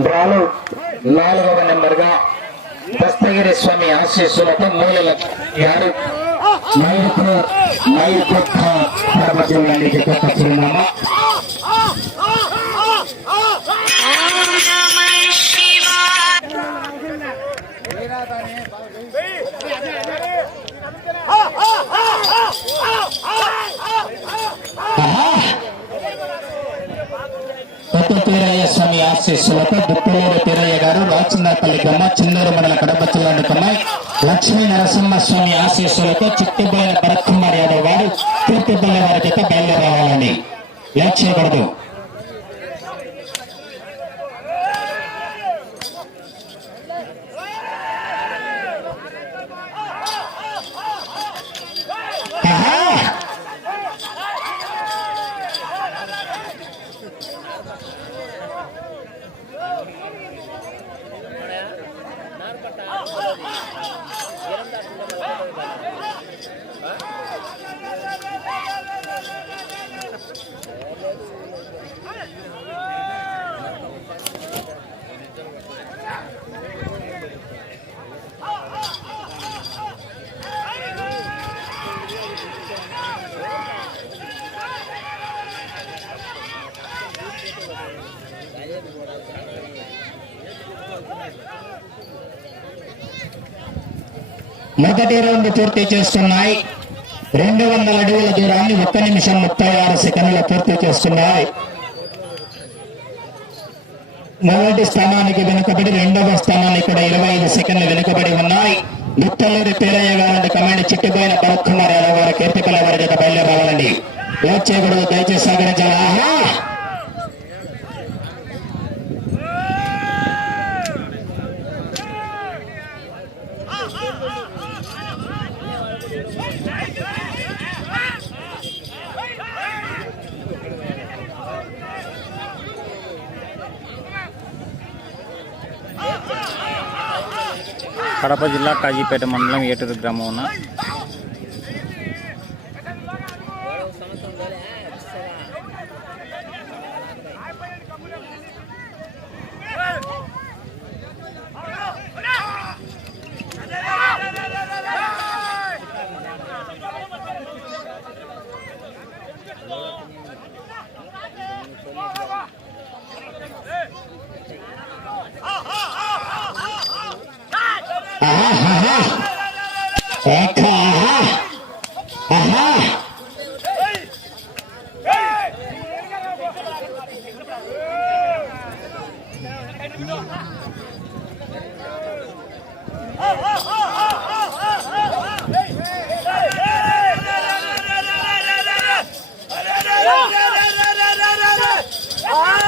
డ్రాలో నాలుగవ నెంబర్గా దస్తగిరి స్వామి ఆశీస్సులతో మూలల యారు మైలుకు మైలుకు ధర్మజులండి జగత్త చిరునామా. పీరయ్య స్వామి ఆశీస్సులతో దుప్పలూరు పీరయ్య గారు రాచినాపల్లి గమ్మ చిన్నూరు మండల కడప జిల్లా కమ్మాయి. లక్ష్మీ నరసింహ స్వామి ఆశీస్సులతో చిట్టుబోయిన భరత్ కుమార్ యాదవ్ గారు తీర్పుపల్లి వారి చేత బయలుదేరాలని. లేట్ చేయకూడదు. మొదటి రౌండ్ పూర్తి చేస్తున్నాయి. రెండు వందల అడుగుల దూరాన్ని ఒక్క నిమిషం ముప్పై ఆరు సెకండ్లు పూర్తి చేస్తున్నాయి. మొదటి స్థానానికి వెనుకబడి రెండవ స్థానానికి కూడా ఇరవై ఐదు సెకండ్లు వెనుకబడి ఉన్నాయి. గుట్టలూరి పేరయ్య గారంటే కమాండ్ చిట్టిపోయిన భరత్ కుమార్ యాదవ్ గారు కీర్తికల వారి జత బయలుదేరాలండి వచ్చే లేట్ దయచేసి సహకరించాలి ఆహా! కడప జిల్లా కాజీపేట మండలం ఏటూరు గ్రామం Ah!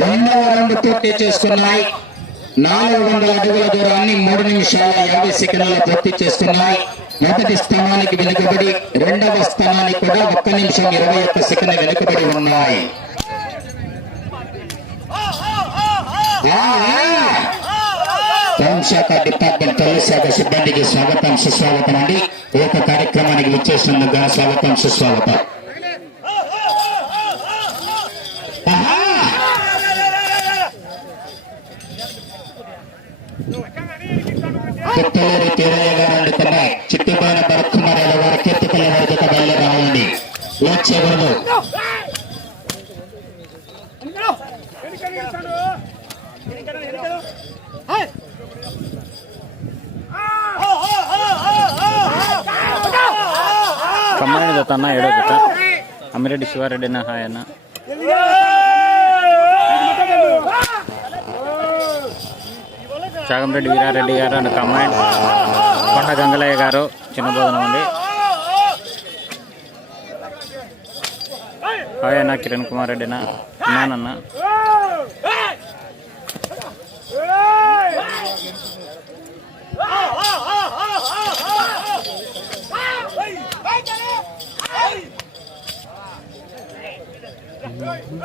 రెండవ రౌండ్ పూర్తి చేసుకున్నాయి నాలుగు వందల అడుగుల దూరాన్ని మూడు నిమిషాల యాభై సెకండ్ల పూర్తి చేసుకున్నాయి మొదటి స్థానానికి వెనుకబడి రెండవ స్థానానికి కూడా ఒక్క నిమిషం ఇరవై ఒక్క సెకండ్ వెనుకబడి ఉన్నాయి ఆ, ఆ. హోంశాఖ డిపార్ట్మెంట్ తొలి శాఖ సిబ్బందికి స్వాగతం సుస్వాగతం అండి. ఈ యొక్క కార్యక్రమానికి విచ్చేసినందుకు ఘన స్వాగతం. సుస్వాగతం చిత్తూరు తీరయ్య గారు అందుకున్న చిట్టిపోయిన భరత్ కుమార్ యాదవ్ గారు కీర్తికల వారి జత బయలుదేరి రావాలండి లేట్ చేయకూడదు ఆ జత అన్న ఏడో జత అమ్మిరెడ్డి శివారెడ్డి అన్న హాయ్ అన్న చాగంరెడ్డి వీరారెడ్డి గారు అండ్ కమాండ్ కొండ గంగలయ్య గారు చిన్న బోధన ఉంది హాయ్ అన్న కిరణ్ కుమార్ రెడ్డినా అన్న ఉన్నానన్న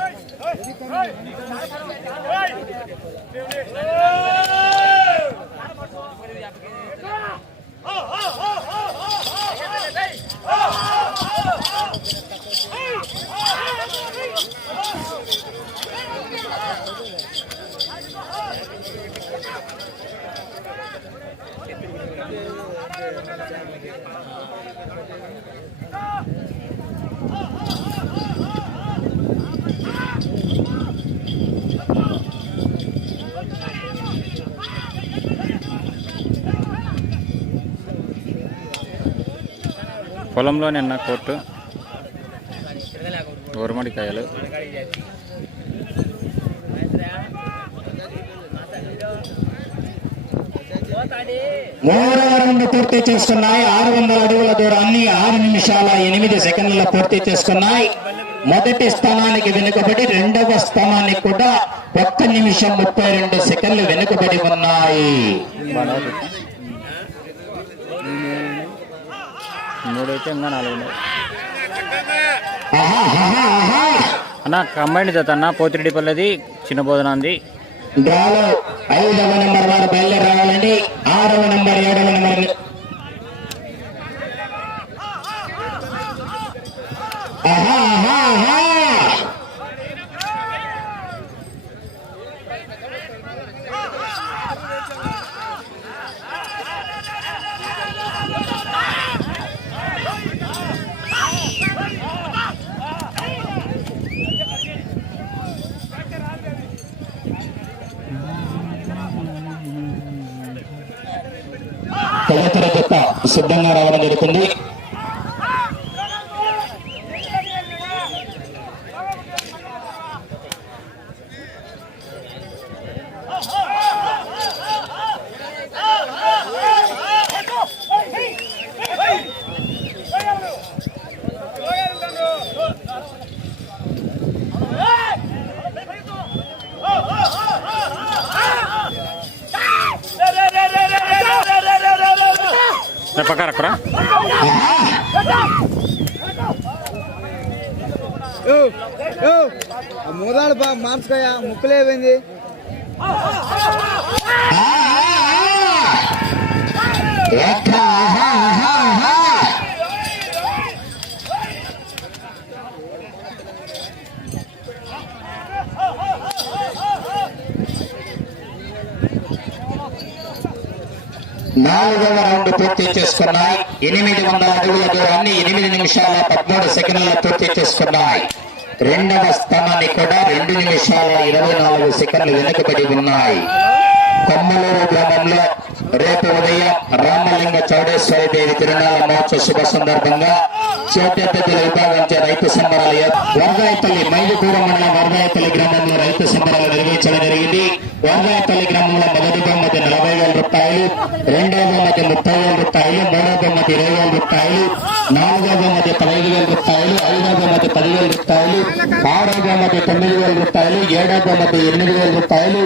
పొలంలో నిన్న కోర్టు గోరుమడికాయలు మూడవ రౌండ్ పూర్తి చేసుకున్నాయి ఆరు వందల అడుగుల దూరాన్ని ఆరు నిమిషాల ఎనిమిది సెకండ్ల పూర్తి చేసుకున్నాయి మొదటి స్థానానికి వెనుకబడి రెండవ స్థానానికి కూడా ఒక్క నిమిషం ముప్పై రెండు సెకండ్లు వెనుకబడి ఉన్నాయి. బాగా మూడైతే ఇంకా నాలుగు ఉన్నాయి. అన్న కంబైండ్ జత అన్న పోతిరెడ్డిపల్లిది చిన్న బోధన ఉంది డ్రాలో ఐదవ నెంబర్ వారు బయలుదేరి రావాలండి ఆరవ నెంబర్ ఏడవ నెంబర్ ఆహా, ఆహా, ఆహా. తదితర జత సిద్ధంగా రావడం జరుగుతుంది. మూదాడు బా మాంసకాయ ముక్కలేమైంది? ఆ, నాలుగవ రౌండ్ పూర్తి చేసుకున్నాయి. ఎనిమిది వందల అడుగుల దూరాన్ని ఎనిమిది నిమిషాల పదమూడు సెకండ్ల పూర్తి చేసుకున్నాయి. రెండవ స్థానాన్ని కూడా రెండు నిమిషాల ఇరవై నాలుగు సెకండ్లు వెనుకబడి ఉన్నాయి. కొమ్మలూరు గ్రామంలో రేపు ఉదయం రామలింగ చౌడేశ్వరి దేవి తిరునాళ మహోత్సవ శుభ సందర్భంగా చేతెత్తుల విభాగంచే రైతు సంబరాలు వరదాయపల్లి మైదుకూర మండలం వరదాయపల్లి గ్రామంలో రైతు సంబరాలు నిర్వహించడం జరిగింది. వరదాయపల్లి గ్రామంలో మొదటి బహుమతి నలభై వేల రూపాయలు రెండవ బహుమతి ముప్పై వేల రూపాయలు మూడవ బహుమతి ఇరవై వేల రూపాయలు నాలుగవ బహుమతి పదహైదు వేల రూపాయలు ఐదవ బహుమతి పదివేల రూపాయలు ఆరవ బహుమతి తొమ్మిది వేల రూపాయలు ఏడవ బహుమతి ఎనిమిది వేల రూపాయలు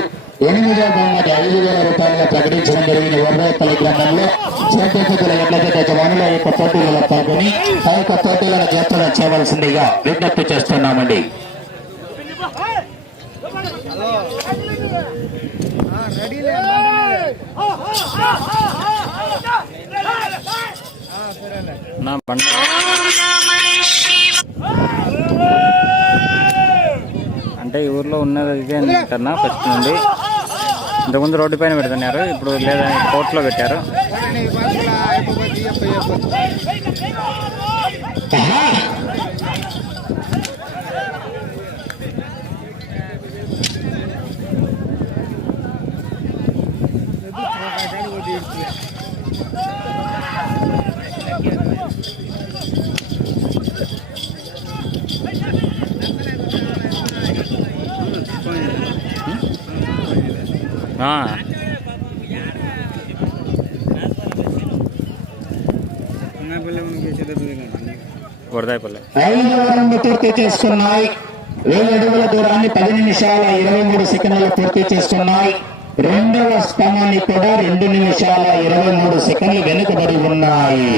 ఎనిమిదో బహుమతి ఐదు వేల రూపాయలుగా ప్రకటించడం జరిగిన వర్రేపల్లి గ్రామంలో చేపల ఎడ్ల జత జవానుల యొక్క పోటీలలో పాల్గొని ఆ యొక్క పోటీలను జాతర చేయవలసిందిగా విజ్ఞప్తి చేస్తున్నామండి. నా అంటే ఈ ఊర్లో ఉన్నది ఇదే అంటారా ఫస్ట్ నుండి. ఇంతకుముందు రోడ్డు పైన పెడుతున్నారు ఇప్పుడు లేదా కోర్టులో పెట్టారు అయిపోయి అయిపోయి ఆహా! ఆ, వరదాయపల్లి ఐదవ రౌండ్ పూర్తి చేసుకున్నాయి అడుగుల దూరాన్ని పది నిమిషాల ఇరవై మూడు సెకండ్లు పూర్తి చేసుకున్నాయి రెండవ స్థానాన్ని కూడా రెండు నిమిషాల ఇరవై మూడు సెకండ్లు వెనుకబడి ఉన్నాయి.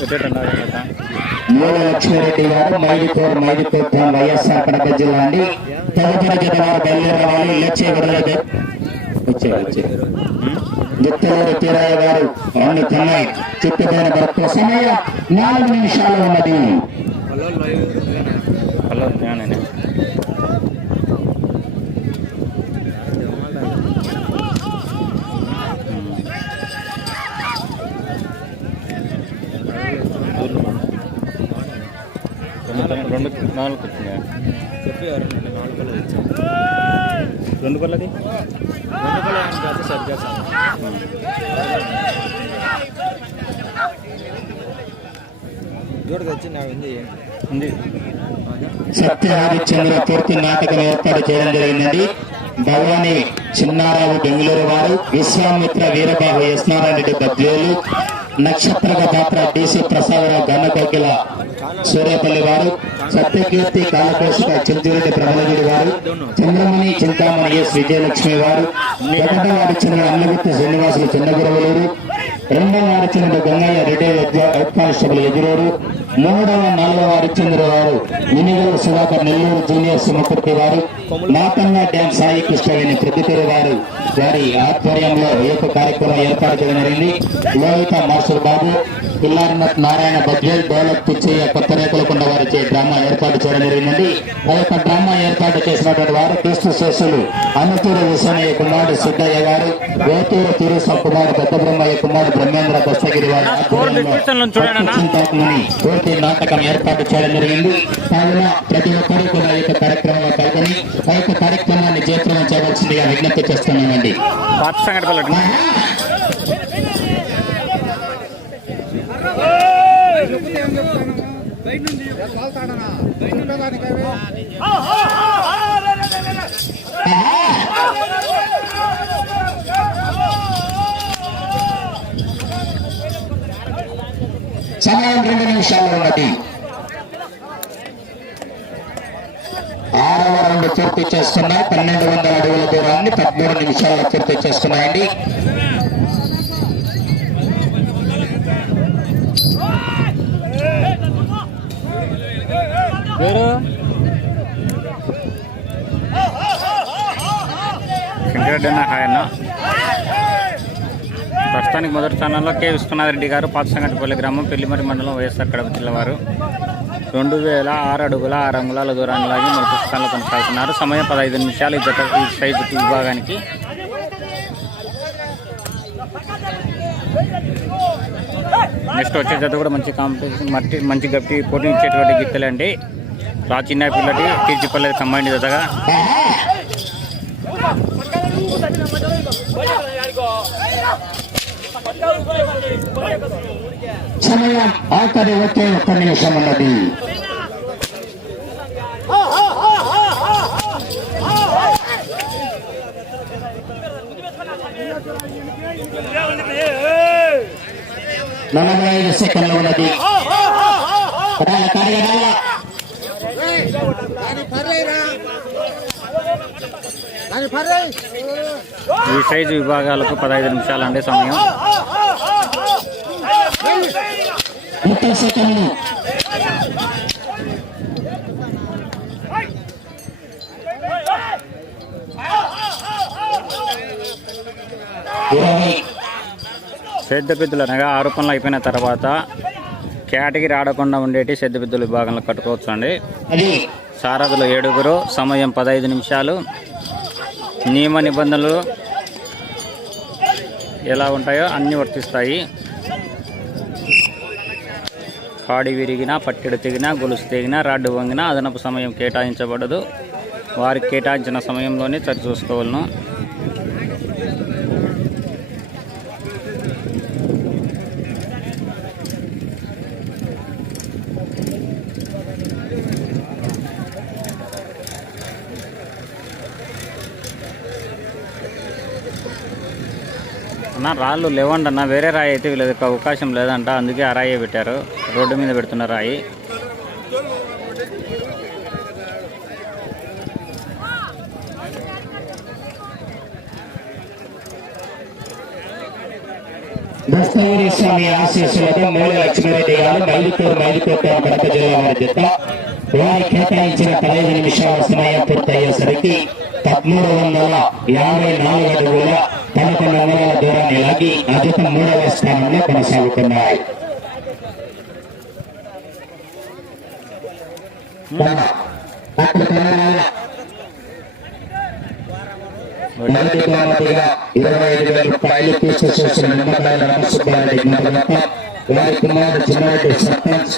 పెట్టేటండి మూల లక్ష్మీరెడ్డి గారు మైదుపూర్ మైదుపూర్ వైఎస్ఆర్ కడప జిల్లా అండి. తదుపరి జత వారు బయలుదేరవాలి లేచే విడుదల వచ్చే వచ్చే దిత్తలూరు తీరయ్య గారు అన్ని కన్నాయి చుట్టుపోయిన భర్త సమయం నాలుగు నిమిషాలు ఉన్నది. రెండు రెండు నాలుగు రెండు పళ్ళది? జోడు తెచ్చి నా ఉంది. ఉంది. సత్యహరిశ్చంద్ర పూర్తి నాటకం ఏర్పాటు చేయడం జరిగిందండి. భవాని చిన్నారావు బెంగళూరు వారు విశ్వామిత్ర వీరబాబు ఎస్ రెడ్డి బద్వేలు నక్షత్రక పాత్ర డిసి ప్రసాదరావు గన్నకొగ్గిల సూర్యపల్లి వారు సత్యకీర్తి కాలకోశిక చింతిరెడ్డి ప్రబలగిరి వారు చంద్రమణి చింతామణి ఎస్. విజయలక్ష్మి వారు ఒకటో వారి చిన్న అన్నగుత్తి శ్రీనివాసులు చిన్నగురవలూరు రెండవ వారు చెందిన గంగయ్య రెడ్డి హెడ్ కానిస్టేబుల్ ఎదురూరు మూడవ నాలుగవ వారు చెందిన వారు మినిగల సుధాకర్ నెల్లూరు జూనియర్ సుమకుర్తి వారు. మాతంగా డ్యాం సాయి కృష్ణవేణి ప్రతిపేరు వారు వారి ఆధ్వర్యంలో ఈ యొక్క కార్యక్రమం ఏర్పాటు చేయడం జరిగింది. లోహిత మాస్టర్ బాబు పిల్లారినాథ్ నారాయణ బద్వేల్ డెవలప్ పిచ్చయ్య కొత్త రేకులకొండ వారిచే డ్రామా ఏర్పాటు చేయడం జరిగింది. ఆ యొక్క డ్రామా ఏర్పాటు చేసినటువంటి వారు క్రీస్తు శిష్యులు అనుతూరు విశ్వనయ్య కుమారుడు సిద్ధయ్య గారు వేతూరు తిరుస కుమారుడు పెద్ద బ్రహ్మయ్య కుమారుడు బ్రహ్మేంద్ర దస్తగిరి వారి పూర్తి నాటకం ఏర్పాటు చేయడం జరిగింది కావున ప్రతి ఒక్కరూ కూడా ఈ యొక్క కార్యక్రమంలో పాల్గొని ఆ యొక్క కార్యక్రమాన్ని జయప్రదం చేయవలసిందిగా విజ్ఞప్తి చెప్తాను బయట నుంచి సమయం రెండు నిమిషాలు ఉన్నది. ఆరవ రౌండ్ పూర్తి చేస్తున్నాయి. పన్నెండు వందల అడుగుల దూరాన్ని పదమూడు నిమిషాల్లో పూర్తి చేస్తున్నాయండి. హాయ్ అన్న. ప్రస్తుతానికి మొదటి స్థానంలో కె విశ్వనాథ్ రెడ్డి గారు పాతసంగటిపల్లి గ్రామం పెళ్ళిమరి మండలం వైఎస్ఆర్ కడప జిల్లా వారు. రెండు వేల ఆరు అడుగుల ఆరు అంగుళాల దూరాన్ని లాగి మొదటి స్థానంలో కొనసాగుతున్నారు. సమయం పదహైదు నిమిషాలు. ఈ జత ఈ సైజు విభాగానికి నెక్స్ట్ వచ్చే జత కూడా మంచి కాంపిటీషన్ మట్టి మంచి గట్టి పోటీ ఇచ్చేటువంటి గిత్తలే అండి. చిన్న పిల్లటి తీర్చిపల్లెది కంబైండ్ జతగా. సమయం ఆఖరి ఒకే ఒక్క నిమిషం ఉన్నది నలభై ఐదు సెకండ్లు ఉన్నది రాల, కాడిగా రాల. దాని పర్లేరా దాని పర్లే ఈ సైజు విభాగాలకు పదహైదు నిమిషాలు అండి సమయం. సేద్య పెద్దలు అనగా ఆరోపణలు అయిపోయిన తర్వాత కేటగిరీ ఆడకుండా ఉండేటి సేద్య పెద్దల విభాగంలో కట్టుకోవచ్చు అండి సారథులు ఏడుగురు సమయం పదహైదు నిమిషాలు. నియమ నిబంధనలు ఎలా ఉంటాయో అన్నీ వర్తిస్తాయి. కాడి విరిగినా పట్టెడు తెగినా గొలుసు తెగినా రాడ్డు వంగినా అదనపు సమయం కేటాయించబడదు. వారికి కేటాయించిన సమయంలోనే సరి చూసుకోవాలను. అన్న రాళ్ళు లేవండి అన్న వేరే రాయి అయితే వీళ్ళకి అవకాశం లేదంట అందుకే ఆ రాయి పెట్టారు. రోడ్డు మీద పెడుతున్న రాయి. దస్తగిరి స్వామి ఆశీస్సులతో మూల లక్ష్మీరెడ్డి గారు కడప జిల్లా వారి కేటాయించిన పదహైదు నిమిషాల సమయం పూర్తయ్యేసరికి పదమూడు వందల యాభై నాలుగు అడుగుల పదకొండు వందల దూరాన్ని లాగి అధిక మూడవ స్థానంలో కొనసాగుతున్నాయి. మొదటి బహుమతిగా ఇరవై ఐదు వేల రూపాయలు తీసుకొచ్చిన నిమ్మకాయల రామసుబ్బారెడ్డి జ్ఞాపకం వారి కుమారుడు చిన్నారెడ్డి సర్పంచ్